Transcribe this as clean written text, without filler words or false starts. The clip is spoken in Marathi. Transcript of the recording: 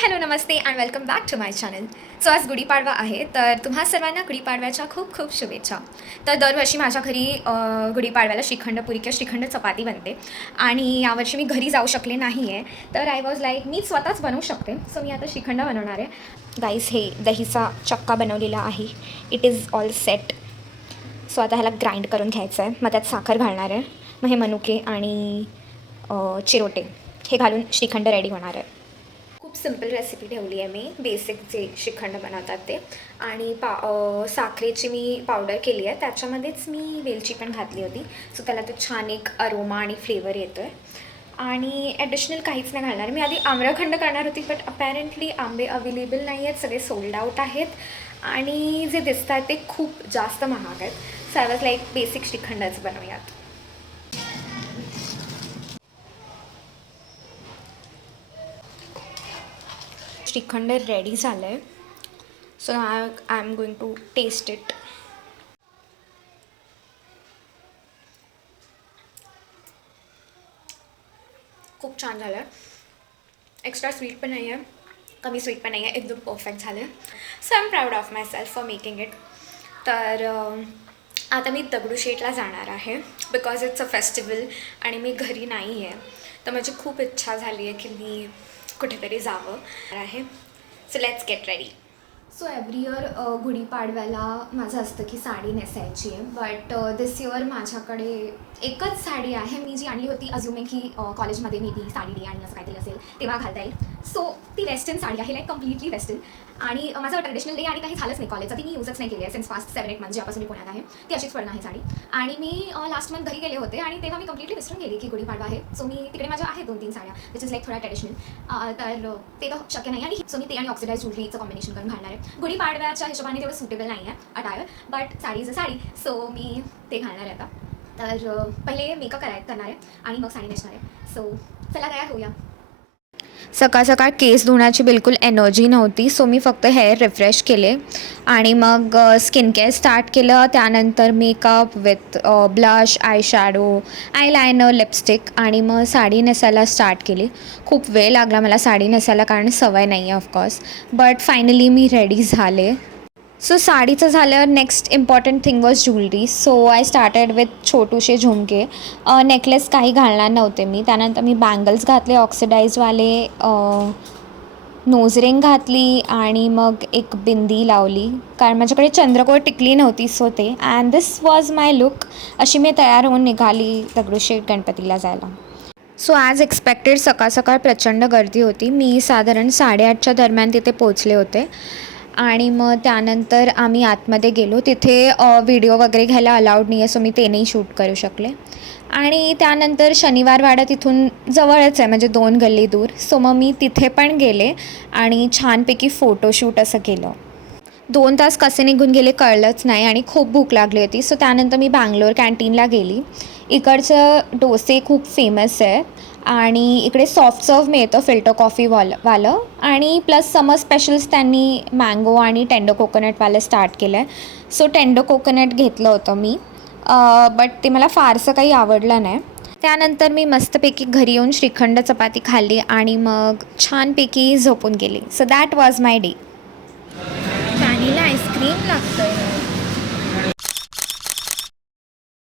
हॅलो नमस्ते and welcome back to my channel. So आज गुढीपाडवा आहे, तर तुम्हा सर्वांना गुढीपाडव्याच्या खूप खूप शुभेच्छा. तर दरवर्षी माझ्या घरी गुढीपाडव्याला श्रीखंड पुरी किंवा श्रीखंड चपाती बनते आणि यावर्षी मी घरी जाऊ शकले नाही आहे, तर आय वॉज लाईक मी स्वतःच बनवू शकते. सो मी आता श्रीखंड बनवणार आहे. गाईस, हे दहीचा चक्का बनवलेला आहे. It is all set. So आता ह्याला ग्राइंड करून घ्यायचं आहे. मग त्यात साखर घालणार आहे. मग हे मनुके आणि चिरोटे हे घालून श्रीखंड रेडी होणार आहे. खूप सिम्पल रेसिपी ठेवली आहे मी. बेसिक जे श्रीखंड बनवतात ते. आणि साखरेची मी पावडर केली आहे. त्याच्यामध्येच मी वेलची पण घातली होती. सो त्याला ते छान एक अरोमा आणि फ्लेवर येतो आहे. आणि ॲडिशनल काहीच नाही घालणार. मी आधी आम्रखंड करणार होती, बट अपॅरेंटली आंबे अवेलेबल नाही आहेत. सगळे सोल्ड आउट आहेत आणि जे दिसत आहेत ते खूप जास्त महाग आहेत. So I was like basic श्रीखंडच बनवूयात. श्रीखंड रेडी झालं आहे. So I am going to taste it. खूप छान झालं आहे. एक्स्ट्रा स्वीट पण नाही आहे, कमी स्वीट पण नाही आहे, एकदम परफेक्ट झालं आहे. So I am proud of my self for making it. तर आता मी दगडूशेठला जाणार आहे बिकॉज इट्स अ फेस्टिवल आणि मी घरी नाही आहे. तर माझी खूप इच्छा झाली आहे की मी कुठेतरी जावं आहे. So let's get ready. So every year गुढीपाडव्याला माझं असतं की साडी नेसायची आहे, बट दिस इयर माझ्याकडे एकच साडी आहे. मी जी आणली होती अजून की कॉलेजमध्ये मी ती साडी डे आणि असं काहीतरी असेल तेव्हा घालता येईल. सो ती वेस्टर्न साडी आहे, लाईक कम्प्लिटली वेस्टर्न. आणि माझं ट्रेडिशनल डे आणि काही झालंच नाही कॉलेजचं, ती मी यूजच नाही केली आहे सिन्स पास्ट 7-8 मंथ ज्यापासून मी पुण्यात आहे. ती अशीच पडणार आहे साडी. आणि मी लास्ट मंथ घरी गेले होते आणि तेव्हा मी कम्प्लिटली विसरून गेली की गुढीपाडवा आहे. सो मी तिकडे माझ्या आहेत 2-3 साड्या विच इज लाईक थोडा ट्रेडिशनल. तर ते तर शक्य नाही. आणि सो मी ते आणि ऑक्सिडाइज ज्वेलरीचं कॉम्बिनेशन करून घालणार आहे. गुढीपाडव्याच्या हिशोबाने तेवढं सुटेबल नाही आहे attire, but sari is a sari. So मी ते घालणार आहे आता. तर पहिले मेकअप करणार आहे आणि मग साडी नेसणार आहे. सो चला तयार होऊया. सकाळ सकाळ केस धुण्याची बिलकुल एनर्जी नव्हती, सो मी फक्त हेअर रिफ्रेश केले आणि मग स्किन केअर स्टार्ट केलं. त्यानंतर makeup with blush, eye shadow, eyeliner, lipstick आणि मग साडी नेसायला स्टार्ट केली. खूप वेळ लागला मला साडी नेसायला कारण सवय नाही आहे ऑफकोर्स, बट फायनली मी रेडी झाले. सो साडीचं झाल्यावर next important thing was jewellery. So I started with छोटूशे झुमके. नेकलेस काही घालणार नव्हते मी. त्यानंतर मी बँगल्स घातले ऑक्सिडाईजवाले, नोज रिंग घातली आणि मग एक बिंदी लावली कारण माझ्याकडे चंद्रकोर टिकली नव्हती. सो ते and this was my look. अशी मी तयार होऊन निघाली दगडूशेठ गणपतीला जायला. सो ॲज एक्सपेक्टेड सकाळ सकाळ प्रचंड गर्दी होती. मी साधारण 8:30च्या दरम्यान तिथे पोचले होते आणि मग त्यानंतर आम्ही आतमध्ये गेलो. तिथे व्हिडिओ वगैरे घ्यायला अलाउड नाही आहे, सो मी ते नाही शूट करू शकले. आणि त्यानंतर शनिवार वाडा तिथून जवळच आहे, म्हणजे 2 गल्ली दूर. सो मग मी तिथे पण गेले आणि छानपैकी फोटोशूट असं केलं. 2 तास कसे निघून गेले कळलंच नाही आणि खूप भूक लागली होती. सो त्यानंतर मी बँगलोर कॅन्टीनला गेली. इकडचं डोसे खूप फेमस आहे आणि इकडे सॉफ्ट सर्व मिळतं फिल्टर कॉफी वालं आणि प्लस समर स्पेशल्स त्यांनी मँगो आणि टेंडो कोकोनटवालं स्टार्ट केलं आहे. सो टेंडो कोकोनट घेतलं होतं मी, बट ते मला फारसं काही आवडलं नाही. त्यानंतर मी मस्तपैकी घरी येऊन श्रीखंड चपाती खाल्ली आणि मग छानपैकी झोपून गेली. So that was my day. Vanilla ice cream लागतं.